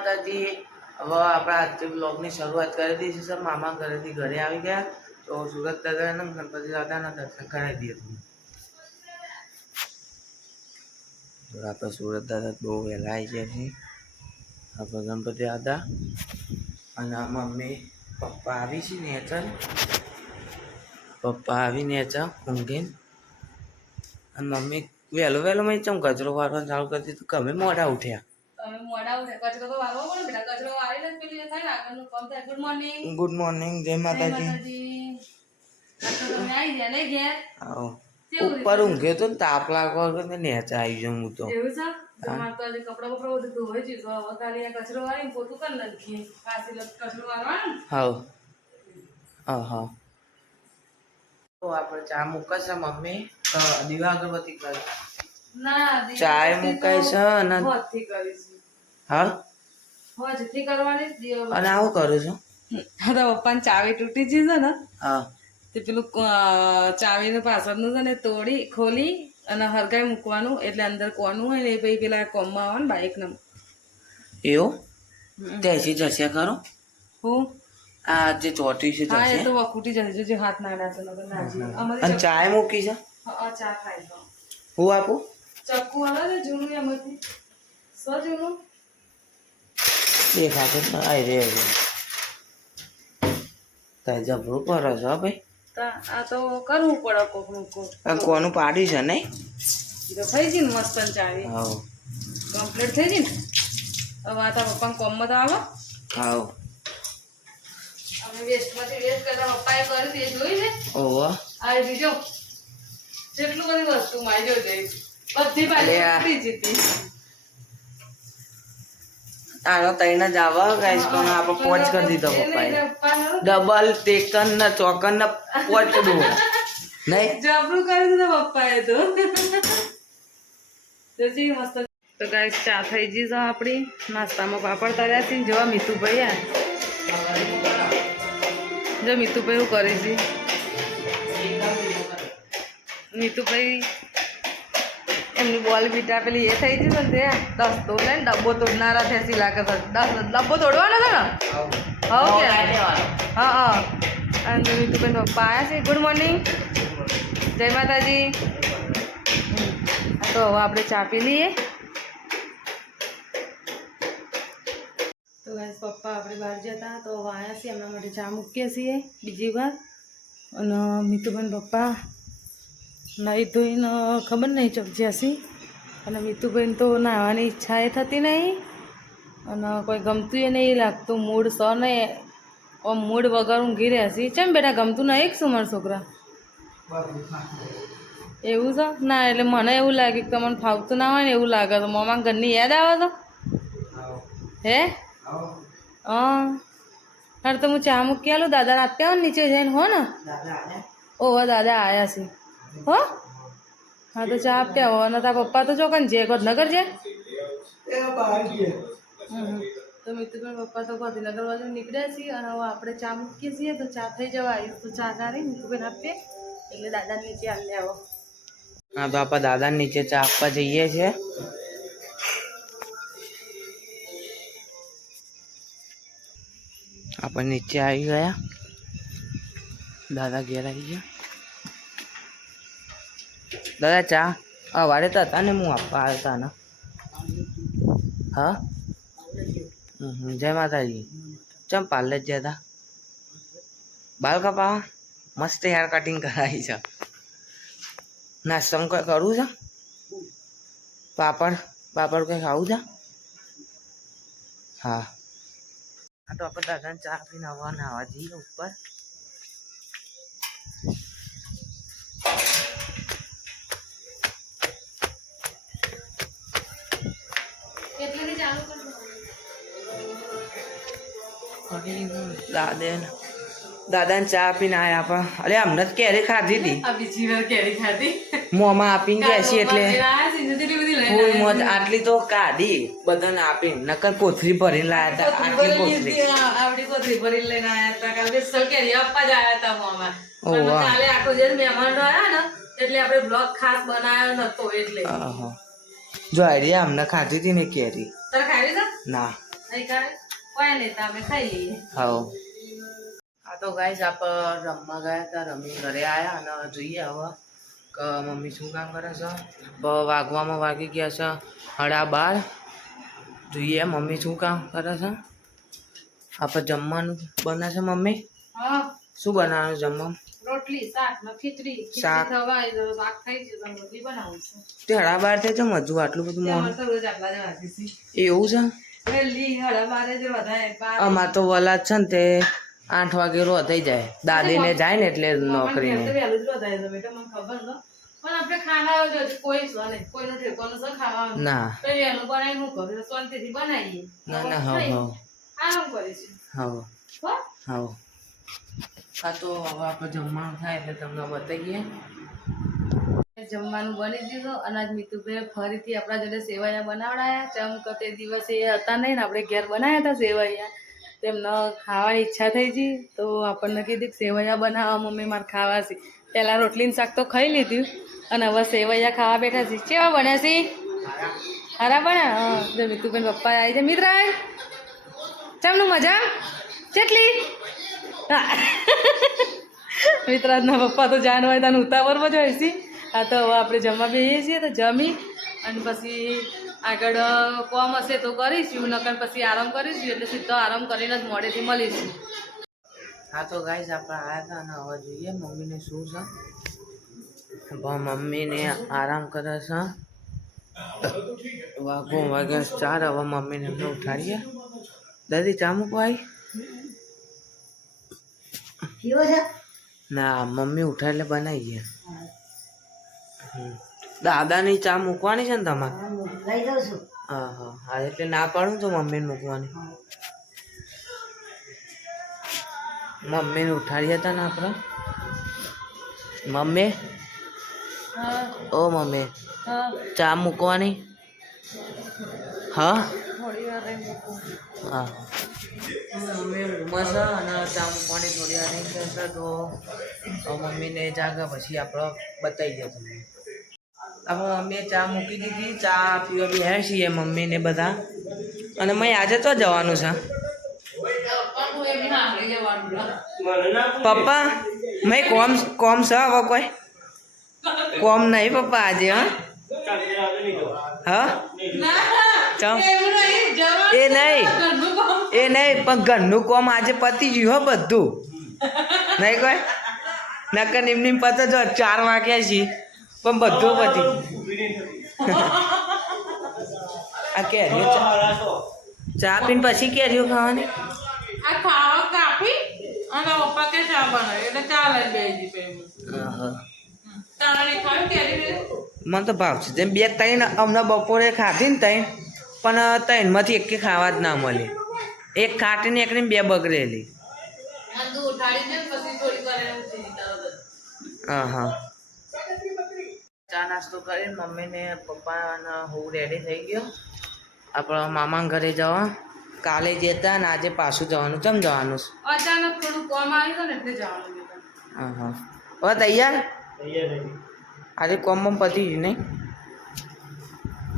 માતાજી, હવે આપણે આજથી બ્લોગની શરૂઆત કરી દીધી સર. મામા ઘરેથી ઘરે આવી ગયા. તો સુરત દાદાને ગણપતિ દાદાના દર્શન કરાવી દઈએ તો આપણે સુરત દાદા બહુ વહેલા આવી ગયા છીએ આપણે ગણપતિ દાદા અને મમ્મી, પપ્પા આવી છે નેચર પપ્પા આવીને ચા ઊંઘીને. અને મમ્મી વહેલો વહેલો મેં ચમ કચરો વાળવાનું ચાલુ કરી દીધું. કે અમે મોડા ઉઠ્યા. ગુડ મોર્નિંગ જય માતાજી. ઉપર ઊંઘ્યો તો તાપ લાગવા વગર ને નેચા આવી જાઉં હું તો. એવું છે? તમારે તો હજી કપડા બપડા બધું ધોવાઈ ગયું તો હવે ખાલી આ કચરો વાળીને પોતું કરી નાખીએ. પાછી કચરો વાળવાનો ને. હા હા. તો આપણે ચા મૂકશે મમ્મી? તો દીવા અગરબત્તી કરે. ના ચાય મુકાય છે અને હા? હોજથી કરવાની અને આવું કરું છું? તો પપ્પાની ચાવી તૂટી ગઈ છે ને હા. તે પેલું ચાવીનું પાછળનું છે ને તોડી ખોલી અને હરગાઈ મૂકવાનું એટલે અંદર કોનું હોય ને એ પછી પેલા કોમમાં આવે ને નંબર એવું? તેસી જશે ખરો? હું? આ જે ચોટી છે હા એ તો વખૂટી જશે જે હાથ ના છે નગર અને ચાય મૂકી છે? હા ચા ખાઈ હું આપું? ચક્કુ આવે ને જૂનું એમાંથી. સો જૂનું? દેખાતો જ આવી રે તારે જબરું કરો છો ભાઈ? તા આ તો કરવું પડે કોકનું કોક. આ કોનું પાડ્યું છે નહીં? તો થઈ ગઈ ને મસ્ત ચાવી. હાવ કમ્પ્લીટ થઈ ગઈ ને? હવે આ તારા પપ્પાને કોમમાં તો આવે. હા અમે વેસ્ટમાંથી વેસ્ટ કરતા પપ્પાએ કરી હતી એ જોઈ ને ઓહો. આ બીજો જેટલું બધી વસ્તુ માં જઈ બધી. પાછી જીતી. આનો તઈને જ આવે ગાઈસ પણ આપણે પોચ કરી દીધો પપ્પા ડબલ ટેકન ને ચોકન ને પોચ દો. નહીં? જબરું કરી દીધું પપ્પાએ તો. તો ગાઈસ ચા થઈ ગઈ છે આપણી. નાસ્તામાં પાપડ તળ્યા છે જોવા મીતુભાઈ આ. જો મીતુભાઈ હું કરી છે? મીતુભાઈ એમની બોલ બીટા પેલી એ થઈ ગઈ છે ને તે દસ તો ને ડબ્બો તોડનારા થેસી લાગે છે દસ ડબ્બો તોડવાનો છે ને? હવ કે? હા હા. અને જો મીતુભાઈ પપ્પા આવ્યા છે. ગુડ મોર્નિંગ જય માતાજી. હમ. તો હવે આપણે ચા પી લઈએ. તો ગાઈસ પપ્પા આપણે બહાર જતા તો. હવે આવ્યા છીએ. એમના માટે ચા મૂકીએ છીએ. બીજી વાર. અને મીતુભાઈ પપ્પા નાહી ધોઈને ખબર નહીં ચોકજ્યા છીએ અને મીતુભાઈને તો નાહવાની ઈચ્છા એ થતી નહીં. અને કોઈ ગમતું એ નહીં લાગતું. મૂડ સ ને ઓમ મૂડ વગર ઊંઘી છીએ ચમ બેટા ગમતું નહીં એક શું મારા છોકરા? એવું છે? ના એટલે મને એવું લાગ્યું કે તમને ફાવતું ના હોય ને એવું લાગે. તો મમ્મા ઘરની યાદ આવે તો? હે? હા. અરે તો હું ચા મૂકી આલું? દાદાને આપ્યા હોય ને નીચે જઈને હો ને? ઓહો દાદા આવ્યા છે. હો હા તો ચા આપી આવો અને તારા પપ્પા તો ચોકન છે ગોધનગર છે હમ. તો મિત્રભાઈ પપ્પા તો ગાંધીનગર બાજુ નીકળ્યા છીએ અને હવે આપણે ચા મૂકીએ છીએ તો ચા થઈ જવા આવી તો ચા સારી મિત્રભાઈને આપીએ એટલે દાદા નીચે હાલ આવો હા તો આપણે દાદા નીચે ચા આપવા જઈએ છીએ આપણે નીચે આવી ગયા દાદા ઘેર આવી ગયા દાદા, ચા? હા તો હતા ને, હું આપવા આવતા ને હા. જય માતાજી. ચમ પાર્લર ગયા હતા બાલ કપાવા? મસ્ત હેર કટિંગ કરાવી છે. નાસ્તો કોઈ કરવું છે? પાપડ? પાપડ કંઈ ખાવું છે? હા. હા, તો આપણે દાદાને ચા પીને આવવાના આવવા જઈએ ઉપર. દાદા દાદાને ચા પીને આયા પણ. અરે અમને જ કેરી ખાધી હતી આ બીજી વાર કેરી ખાધી. મોંમાં આપીને બેસી એટલે ફૂલ મોજ. આટલી તો કાઢી બધાને આપીને. નકર કોથરી ભરીને લાયા હતા. આટલી કોથરી આવડી કોથરી ભરી લઈને આયા હતા. કાલે બેસલ કેરી આપવા જ આયા હતા મોમાં. ઓહ. કાલે આખો જે મહેમાનો આયા ને એટલે આપણે બ્લોગ ખાસ બનાવ્યો નતો એટલે. જો આઈડિયા અમને ખાધી હતી ને કેરી. તારે ખાવી છે ના. નહીં ખાય? કોઈ નહીં તમે ખાઈ લઈએ. હા તો ગાઈસ આપ રમવા ગયા હતા રમી ઘરે આવ્યા અને જોઈએ હવે કે મમ્મી શું કામ કરે છે. વાગવામાં વાગી ગયા છે હડા બાર. જોઈએ મમ્મી શું કામ કરે છે. આપણે જમવાનું બને છે મમ્મી? શું બનાવવાનું જમવાનું રોટલી શાક ને ખીચડી. ખીચડી શાક. શાક થઈ જશે રોટલી બનાવું છું. તે છે મજુ આટલું બધું અમારે તો રોજ આટલા જ વાગી છે. એવું છે? અમાર તો વલાદ છે ને તે આઠ વાગે રો થઈ જાય. દાદીને જાય ને એટલે નોકરીને. વહેલું જ વધારે છે બેટા મને ખબર છે. પણ આપણે ખાના જો કોઈ છે નહીં. કોઈનું ઠેકોનું છે ખાવાનું ના. તો વહેલું બનાવી હું કરું? તો શાંતિથી બનાવીએ. ના ના હવ હવ. આરામ કરીશું હવ. હો? હા હા તો હવે આપણે જમવાનું થાય એટલે તમને બતાવીએ. જમવાનું બની દીધું અને આજ મિતુભાઈ ફરીથી આપણા જોડે સેવૈયા બનાવડાયા. ચમ કતે તે દિવસે એ હતા નહીં ને આપણે ઘેર બનાવ્યા હતા સેવૈયા. તેમને ખાવાની ઈચ્છા થઈ ગઈ. તો આપણને કીધું સેવૈયા બનાવવા મમ્મી મારે ખાવા છે. પહેલાં રોટલીનું શાક તો ખાઈ લીધું અને હવે સેવૈયા ખાવા બેઠા છે. કેવા બન્યા છે? હારા બન્યા? હા. જો મિતુબેન પપ્પા આવી છે. મિત્રાય ચમનું મજા? કેટલી? હા. મિત્રાજના પપ્પા તો જાન હોય તને ઉતાવળમાં જ હોય છે. આ તો હવે આપણે જમવા બેસીએ તો જમી અને પછી આગળ કોમ હશે તો કરીશું નકર પછી આરામ કરીશું એટલે સીધો આરામ કરીને જ મોડેથી મળીશું. હા તો ગાઈસ આપણે આવ્યા હતા અને હવે જોઈએ. મમ્મીને શું છે? મમ્મીને આરામ કરે છે. વાગો વાગ્યા ચાર હવે મમ્મીને એમને ઉઠાડીએ. દાદી ચા મૂકવાય? ના મમ્મી એટલે બનાવીએ. હમ. દાદાની ચા મૂકવાની છે ને તમારે? હા હા હા એટલે ના પાડું તો મમ્મીને મૂકવાની. મમ્મીને ઉઠાડી હતા ને આપણે? મમ્મી? ઓ મમ્મી. ચા મૂકવાની? હા? થોડી વાર હા. મમ્મી ઊંઘમાં અને ચા મૂકવાની થોડી વાર તો મમ્મીને જાગે પછી આપણે બતાવી દે તમને. આપણે મમ્મીએ ચા મૂકી દીધી. ચા પીવા બેહ્યા છીએ મમ્મીને બધા. અને મેં આજે તો જવાનું છે. પપ્પા મેં કોમ કોમ છે હવે કોઈ? કોમ નહીં પપ્પા આજે, હા. હા? એ નહીં એ નહીં પણ ઘરનું કોમ આજે પતી ગયું હો બધું. નહીં કોઈ? નકર નિમ નિમ પતો જો ચાર વાગ્યા છીએ. પણ બધું પતી આ કેરીઓ ચા પીને પછી કેરીઓ ખાવાની? આ ખાવા કાપી અને પપ્પા કે ચા બનાવી. એટલે ચા લઈ બેસી પેલું ખાવી મને તો ભાવશે જેમ બે ત્રણ હમણાં બપોરે ખાધી ને ત્રણ પણ ત્રણમાંથી એકે ખાવા જ ના મળે. એક ખાટીને એકને બે બગડેલી. હા હા ચા નાસ્તો કરીને મમ્મીને પપ્પાને હું રેડી થઈ ગયો. આપણા મામા ઘરે જવા. કાલે જતા ને આજે પાછું જવાનું. ચમ જવાનું? છે? અચાનક થોડું કોમ આવ્યું ને એટલે જવાનું હા હા હવે તૈયાર? આજે કોમ બમ પતી ગયું નહીં?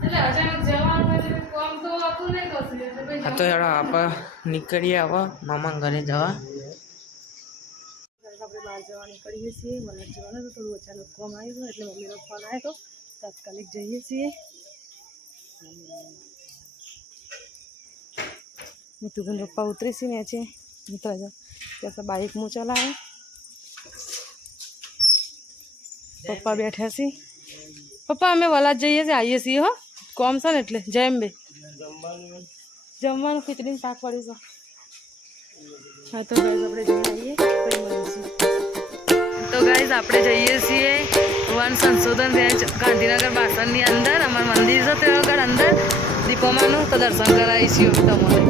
એટલે અચાનક જવાનું એટલે કોમ તો હતું નહીં કશું. હા તો હેડો આપણે નીકળીએ હવે મામા ઘરે જવા. બહાર જવા નીકળીએ છીએ મને જવાનું તો થોડું અચાનક કોમ આવી ગયું એટલે મમ્મીનો ફોન આવ્યો તો તાત્કાલિક જઈએ છીએ મિતુબેન પપ્પા ઉતરી છે ને છે મિત્ર જો ત્યાં બાઇક હું ચલાવે પપ્પા બેઠા છે પપ્પા અમે વલાદ જઈએ છીએ આવીએ છીએ હો કોમ છે ને એટલે જય અંબે જમવાનું ખીચડીને શાક પડ્યું છે હા તો ગાઈઝ આપણે જઈને આવીએ પછી મળીશું તો ગાઈઝ આપણે જઈએ છીએ વન સંશોધન ગાંધીનગર બાસણની અંદર. અમારું મંદિર છે તે આગળ અંદર દીપોમાનું તો દર્શન કરાવીશું. તમારે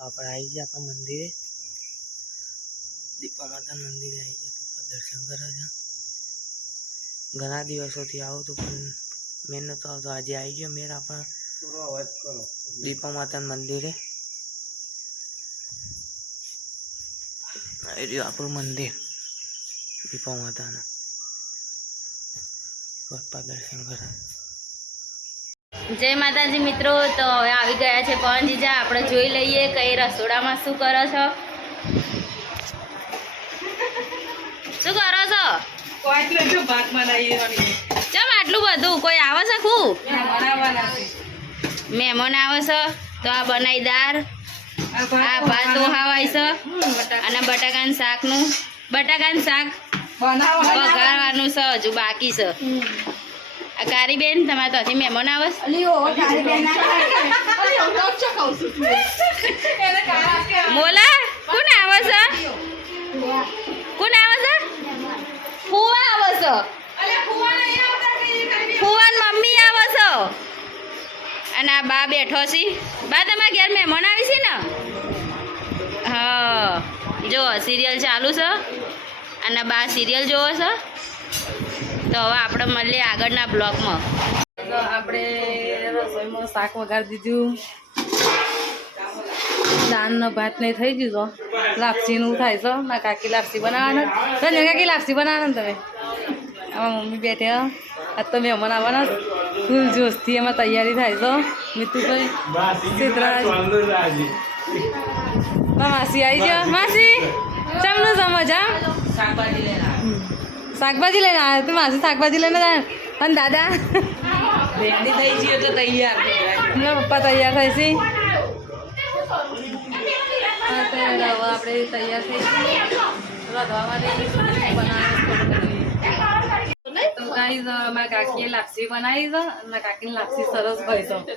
આપણે આવી ગયા આપણા મંદિરે દીપા માતાના મંદિરે આવી ગયા પપ્પા દર્શન કરે છે ઘણા દિવસોથી આવું હતું પણ મેં નહોતો આવતો આજે આવી ગયો મેર આપણા દીપા માતાના મંદિરે આવી રહ્યું આપણું મંદિર દીપા માતાનું પપ્પા દર્શન કરે જય માતાજી મિત્રો તો હવે આવી ગયા છે પવન જીજા આપણે જોઈ લઈએ કઈ રસોડામાં શું કરો છો. શું કરો છો? ચમ આટલું બધું? કોઈ આવે છે ખું મહેમાન આવે છે? તો આ બનાવી દાળ આ ભાત ઓહાવાય છે? અને બટાકાનું શાકનું? બટાકાનું શાક વઘારવાનું છે હજુ બાકી છે. આ કારીબેન તમારે ત્યાંથી મહેમાન આવે છે. મોલા કોણ આવે છે? કોણ આવે છે? ફુવા આવે છે. ફુવાન મમ્મી આવે છે. અને આ બા બેઠો છે. બા તમારા ઘેર મહેમાન આવી છે ને? હા. જો સિરિયલ ચાલુ છે. અને બા સિરિયલ જોવો છે. તો હવે આપણે મળીએ આગળના બ્લોકમાં તો આપણે રસોઈમાં શાક વઘાર દીધું. દાનનો ભાત નહીં થઈ ગયું તો. લાપસીનું થાય છે ના કાકી લાપસી બનાવવાના રંજન કાકી લાપસી બનાવવાના ને તમે? આમાં મમ્મી બેઠે આ તો મહેમાન આવવાના ફૂલ જોશથી એમાં તૈયારી થાય છે મિતુભાઈ કઈ માં માસી આવી છે માસી ચમનું સમજ હા? શાકભાજી શાકભાજી લઈને આવ્યા તું માસી શાકભાજી લઈને જાય અને દાદા? રેડી થઈ જઈએ તો તૈયાર એમના પપ્પા તૈયાર થાય છે. આપણે તૈયાર થઈ રાંધવા માટે બનાવવાનું તો મારા કાકીએ લાપસી બનાવી છે. અને કાકીની લાપસી સરસ હોય છે.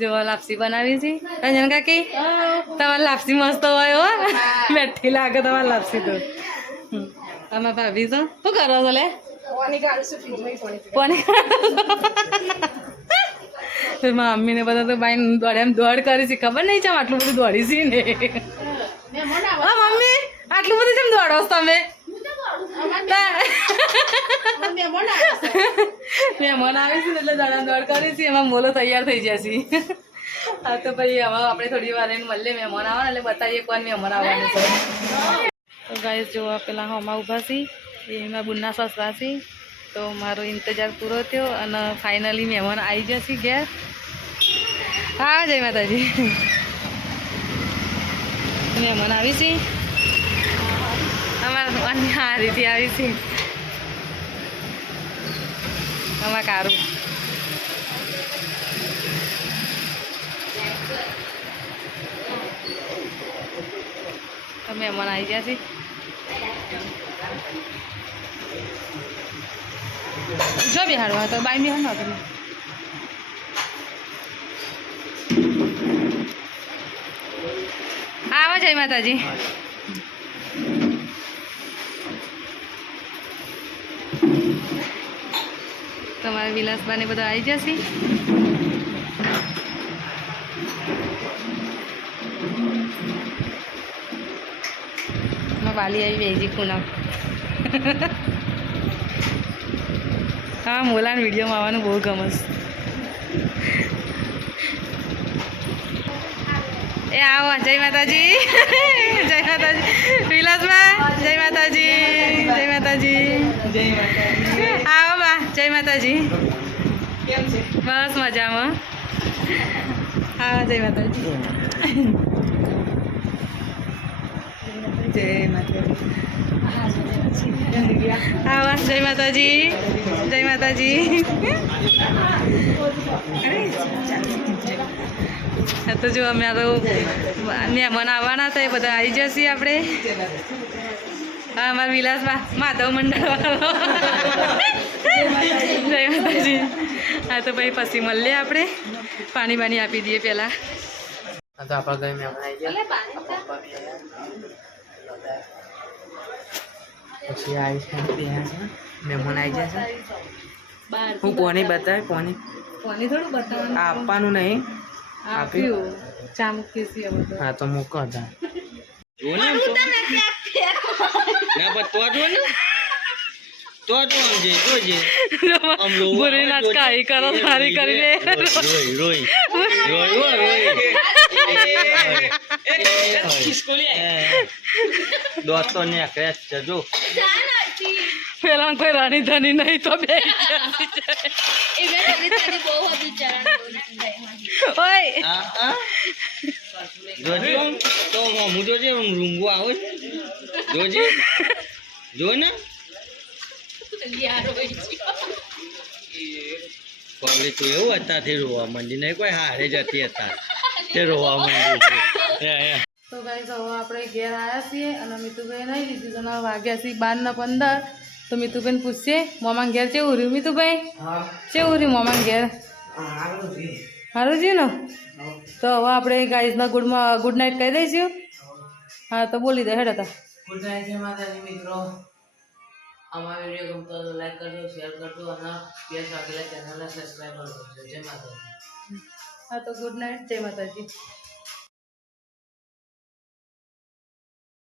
જો લાપસી બનાવી છે. રંજન કાકી તમારી લાપસી મસ્ત હોય હો. બેઠી લાગે તમારી લાપસી તો. આમાં ભાભી તો શું કરો છો લે? પાણી તો મારા મમ્મીને બધા તો બાઈ દોડે એમ દોડ કરી છે. ખબર નહીં છે આટલું બધું દોડી છે ને? હા મમ્મી આટલું બધું કેમ દોડો છો તમે? મહેમાન આવે છે. એટલે દોડા દોડ કરી છે. એમાં મોલો તૈયાર થઈ જશે હા તો પછી હવે આપણે થોડી વાર એને મળીએ. મહેમાન આવે ને એટલે બતાવીએ કોણ મહેમાન આવવાનું છે. તો ગાઈસ જો પેલા હોમાં ઊભા છે એમાં બુનના સસરા છે, તો મારો ઇંતજાર પૂરો થયો અને ફાઇનલી મહેમાન આવી જશે ઘેર. હા, જય માતાજી. મહેમાન આવી છે. અમારા આ રીતે આવી છે. અમારા કારું. મહેમાન આવી ગયા છે. જો બિહારવા તો બાઈ બિહાર ના તમે આવા જય માતાજી. તમારા વિલાસબાને બધો આવી જશે વાલી આવી બેજી ખૂણા હા, મોલાન વિડીયોમાં આવવાનું બહુ ગમસ એ આવો, જય માતાજી. જય માતાજી. વિલાસમાં જય માતાજી. જય માતાજી. આવો બા, જય માતાજી. બસ મજામાં. હા, જય માતાજી. જય માતાજી. આવા જય માતાજી. જય માતાજી. હા તો જો અમે આ તો મહેમાન આવવાના હતા એ બધા આવી જશે આપણે. હા અમારા વિલાસમાં માધવ મંડળવાળો. જય માતાજી. હા તો ભાઈ પછી મળીએ આપણે. પાણી બાણી આપી દઈએ પહેલાં. તો આપણા ઘરે મહેમાન આવી ગયા. પછી આવી છે ત્યાં છે. મહેમાન આવી ગયા છે હું કોની બતાવે કોની? કોની થોડું બતાવવાનું? આ આપવાનું નહીં. આપ્યું. ચા મૂકીએ છીએ અમે તો. હા તો મૂકો તા જો ને આમ તો. ના પણ તો જો ને. તો જો આમ જે જોજે આમ રોવા બુરી આવે, નાચ જોજે. કાઈ કરો, એ સારી કરી લે. રોઈ રોઈ રોઈ. રોઈ રોઈ દોસ્તો ને ક્રેશ જજો જો. પેલા કોઈ રાણી ધની નહીં તો બે. જોજે તો હું જોજે રૂંગો આવે જોજે. જો ને. પબ્લિક તો એવું અત્યારથી રોવા માંડી. નહીં કોઈ હારે જતી હતા તે રોવા માંડી. તો ગાઈસ હવે આપણે ઘેર આવ્યા છીએ અને મિતુભાઈ નહીં લીધું તો વાગ્યા છીએ બાર ને પંદર. તો મિતુભાઈ પૂછશે મોમાં ઘેર કેવું રહ્યું મિતુભાઈ? ચેવું રહ્યું મોમાં ઘેર? સારું છે. ને? તો હવે આપણે ગાઈઝના ગુડમાં ગુડ નાઇટ કહી દઈશું. હા. તો બોલી દે હેડ હતા. ગુડ નાઇટ છે માતાજી મિત્રો. અમારો વીડિયો ગમતો હોય તો લાઈક કરજો શેર કરજો અને પીએસ વાઘેલા ચેનલને સબસ્ક્રાઈબ કરજો જય માતાજી. હા તો ગુડ નાઇટ જય માતાજી.